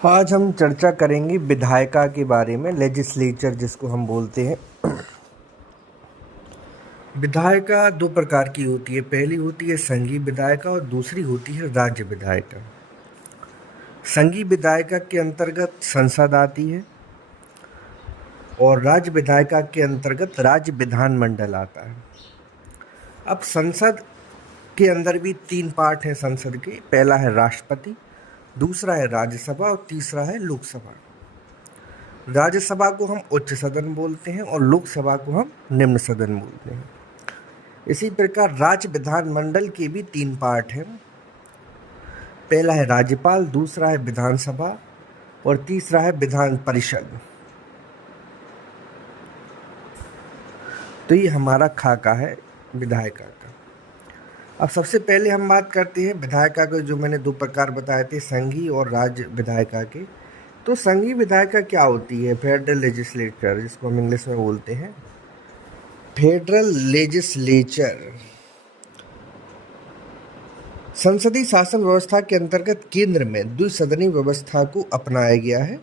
आज हम चर्चा करेंगे विधायिका के बारे में, लेजिस्लेचर जिसको हम बोलते हैं। विधायिका दो प्रकार की होती है। पहली होती है संघीय विधायिका और दूसरी होती है राज्य विधायिका। संघीय विधायिका के अंतर्गत संसद आती है और राज्य विधायिका के अंतर्गत राज्य विधानमंडल आता है। अब संसद के अंदर भी तीन पार्ट हैं संसद के। पहला है राष्ट्रपति, दूसरा है राज्यसभा और तीसरा है लोकसभा। राज्यसभा को हम उच्च सदन बोलते हैं और लोकसभा को हम निम्न सदन बोलते हैं। इसी प्रकार राज्य विधानमंडल के भी तीन पार्ट हैं। पहला है राज्यपाल, दूसरा है विधानसभा और तीसरा है विधान परिषद। तो ये हमारा खाका है विधायिका का। अब सबसे पहले हम बात करते हैं विधायिका के, जो मैंने दो प्रकार बताए थे, संघीय और राज्य विधायिका के। तो संघीय विधायिका क्या होती है? फेडरल लेजिस्लेचर, जिसको हम इंग्लिश में बोलते हैं फेडरल लेजिस्लेचर। संसदीय शासन व्यवस्था के अंतर्गत केंद्र में द्विसदनीय व्यवस्था को अपनाया गया है,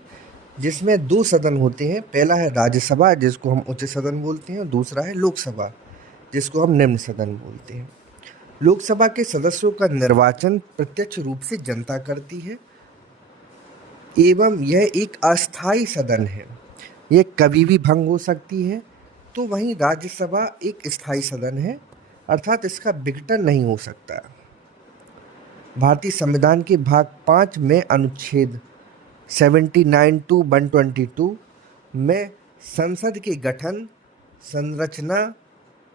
जिसमें दो सदन होते हैं। पहला है राज्यसभा, जिसको हम उच्च सदन बोलते हैं, और दूसरा है लोकसभा, जिसको हम निम्न सदन बोलते हैं। लोकसभा के सदस्यों का निर्वाचन प्रत्यक्ष रूप से जनता करती है एवं यह एक अस्थायी सदन है। यह कभी भी भंग हो सकती है। तो वहीं राज्यसभा एक स्थायी सदन है, अर्थात इसका विघटन नहीं हो सकता। भारतीय संविधान के भाग 5 में अनुच्छेद 79 to 122 में संसद के गठन, संरचना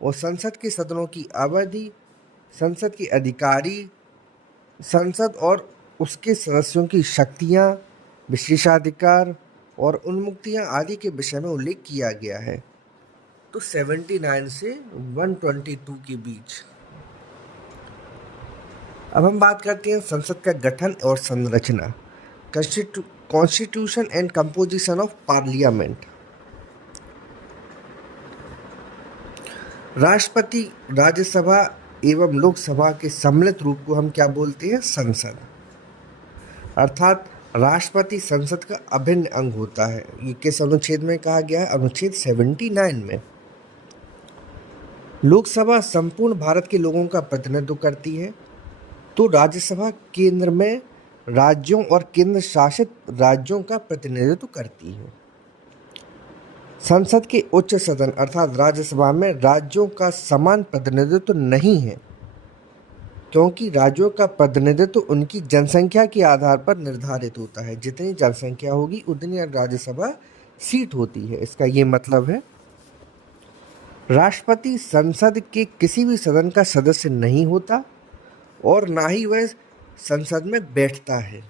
और संसद के सदनों की अवधि, संसद के अधिकारी, संसद और उसके सदस्यों की शक्तियाँ, विशेषाधिकार और उन्मुक्तियाँ आदि के विषय में उल्लेख किया गया है। तो 79 से 122 के बीच। अब हम बात करते हैं संसद का गठन और संरचना, constitution and composition of parliament. राष्ट्रपति, राज्यसभा एवं लोकसभा के सम्मिलित रूप को हम क्या बोलते हैं? संसद। अर्थात राष्ट्रपति संसद का अभिन्न अंग होता है। ये किस अनुच्छेद में कहा गया है? अनुच्छेद 79 में। लोकसभा संपूर्ण भारत के लोगों का प्रतिनिधित्व करती है, तो राज्यसभा केंद्र में राज्यों और केंद्र शासित राज्यों का प्रतिनिधित्व करती है। संसद के उच्च सदन अर्थात राज्यसभा में राज्यों का समान प्रतिनिधित्व नहीं है, क्योंकि राज्यों का प्रतिनिधित्व उनकी जनसंख्या के आधार पर निर्धारित होता है। जितनी जनसंख्या होगी उतनी राज्यसभा सीट होती है। इसका ये मतलब है राष्ट्रपति संसद के किसी भी सदन का सदस्य नहीं होता और ना ही वह संसद में बैठता है,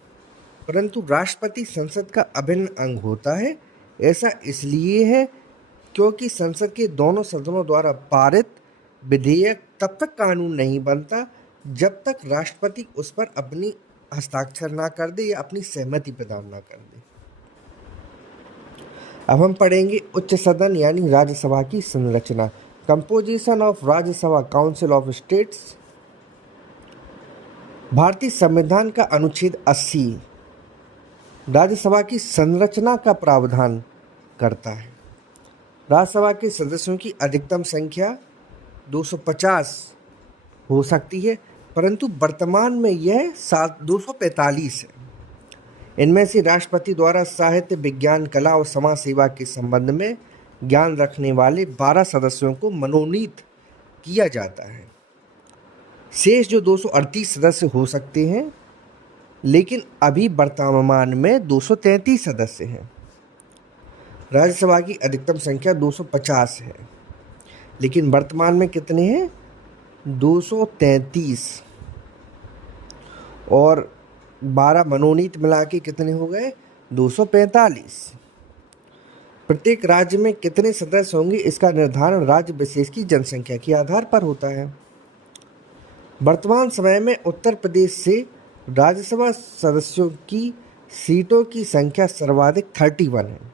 परंतु राष्ट्रपति संसद का अभिन्न अंग होता है। ऐसा इसलिए है क्योंकि संसद के दोनों सदनों द्वारा पारित विधेयक तब तक कानून नहीं बनता जब तक राष्ट्रपति उस पर अपनी हस्ताक्षर ना कर दे या अपनी सहमति प्रदान ना कर दे। अब हम पढ़ेंगे उच्च सदन यानी राज्यसभा की संरचना। Composition of Rajya Sabha, council of states. भारतीय संविधान का अनुच्छेद 80 राज्यसभा की संरचना का प्रावधान करता है। राज्यसभा के सदस्यों की अधिकतम संख्या 250 हो सकती है, परंतु वर्तमान में यह 245 है। इनमें से राष्ट्रपति द्वारा साहित्य, विज्ञान, कला और समाज सेवा के संबंध में ज्ञान रखने वाले 12 सदस्यों को मनोनीत किया जाता है। शेष जो 238 सदस्य हो सकते हैं, लेकिन अभी वर्तमान में 233 सदस्य हैं। राज्यसभा की अधिकतम संख्या 250 है, लेकिन वर्तमान में कितने हैं? 233 और 12 मनोनीत मिला के कितने हो गए? 245। प्रत्येक राज्य में कितने सदस्य होंगे इसका निर्धारण राज्य विशेष की जनसंख्या के आधार पर होता है। वर्तमान समय में उत्तर प्रदेश से राज्यसभा सदस्यों की सीटों की संख्या सर्वाधिक 31 है।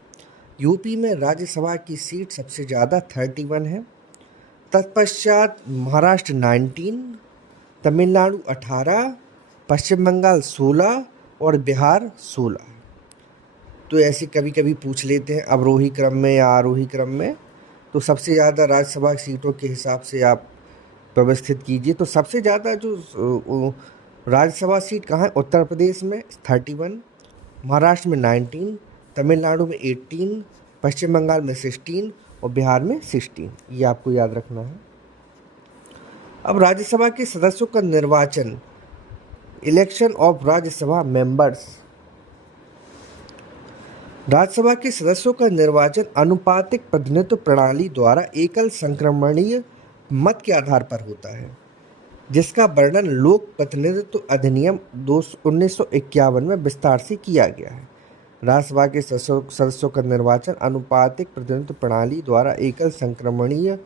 यूपी में राज्यसभा की सीट सबसे ज़्यादा 31 है। तत्पश्चात महाराष्ट्र 19, तमिलनाडु 18, पश्चिम बंगाल 16 और बिहार 16। तो ऐसे कभी कभी पूछ लेते हैं अवरोही क्रम में या आरोही क्रम में। तो सबसे ज़्यादा राज्यसभा सीटों के हिसाब से आप व्यवस्थित कीजिए। तो सबसे ज़्यादा जो राज्यसभा सीट कहाँ है? उत्तर प्रदेश में 31, महाराष्ट्र में 19, तमिलनाडु में 18, पश्चिम बंगाल में 16 और बिहार में 16। ये आपको याद रखना है। अब राज्यसभा के सदस्यों का निर्वाचन, election of Rajya Sabha members. Rajya Sabha के सदस्यों का निर्वाचन अनुपातिक प्रतिनिधित्व प्रणाली द्वारा एकल संक्रमणीय मत के आधार पर होता है, जिसका वर्णन लोक प्रतिनिधित्व अधिनियम 1951 में विस्तार से किया गया है। राज्यसभा के सदस्यों का निर्वाचन अनुपातिक प्रतिनिधित्व प्रणाली द्वारा एकल संक्रमणीय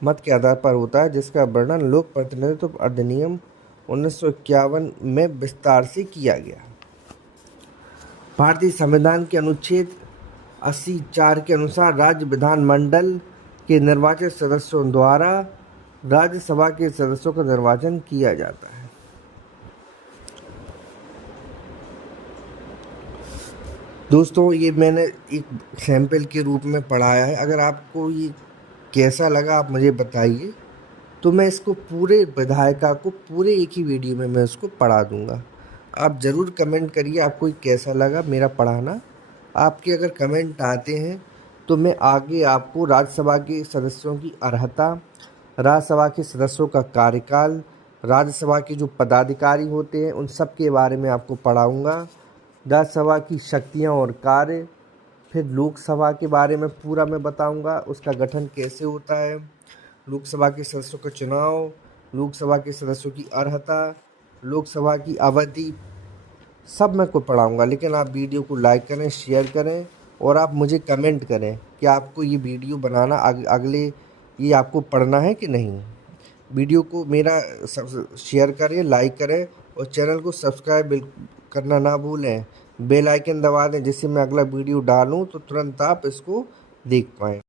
मत के आधार पर होता है, जिसका वर्णन लोक प्रतिनिधित्व अधिनियम 1951 में विस्तार से किया गया। भारतीय संविधान के अनुच्छेद 80(4) के अनुसार राज्य विधानमंडल के निर्वाचित सदस्यों द्वारा राज्यसभा के सदस्यों का निर्वाचन किया जाता है। दोस्तों, ये मैंने एक सैंपल के रूप में पढ़ाया है। अगर आपको ये कैसा लगा आप मुझे बताइए, तो मैं इसको पूरे विधायिका को पूरे एक ही वीडियो में मैं उसको पढ़ा दूंगा। आप ज़रूर कमेंट करिए आपको कैसा लगा मेरा पढ़ाना। आपके अगर कमेंट आते हैं तो मैं आगे आपको राज्यसभा के सदस्यों की अर्हता, राज्यसभा के सदस्यों का कार्यकाल, राज्यसभा के जो पदाधिकारी होते हैं उन सब के बारे में आपको पढ़ाऊँगा, राज्यसभा की शक्तियाँ और कार्य, फिर लोकसभा के बारे में पूरा मैं बताऊंगा, उसका गठन कैसे होता है, लोकसभा के सदस्यों का चुनाव, लोकसभा के सदस्यों की अर्हता, लोकसभा की अवधि, सब मैं को पढ़ाऊंगा। लेकिन आप वीडियो को लाइक करें, शेयर करें और आप मुझे कमेंट करें कि आपको ये वीडियो बनाना अगले ये आपको पढ़ना है कि नहीं। वीडियो को मेरा शेयर करें, लाइक करें और चैनल को सब्सक्राइब करना ना भूलें। बेल आइकन दबा दें जिससे मैं अगला वीडियो डालूं तो तुरंत आप इसको देख पाएँ।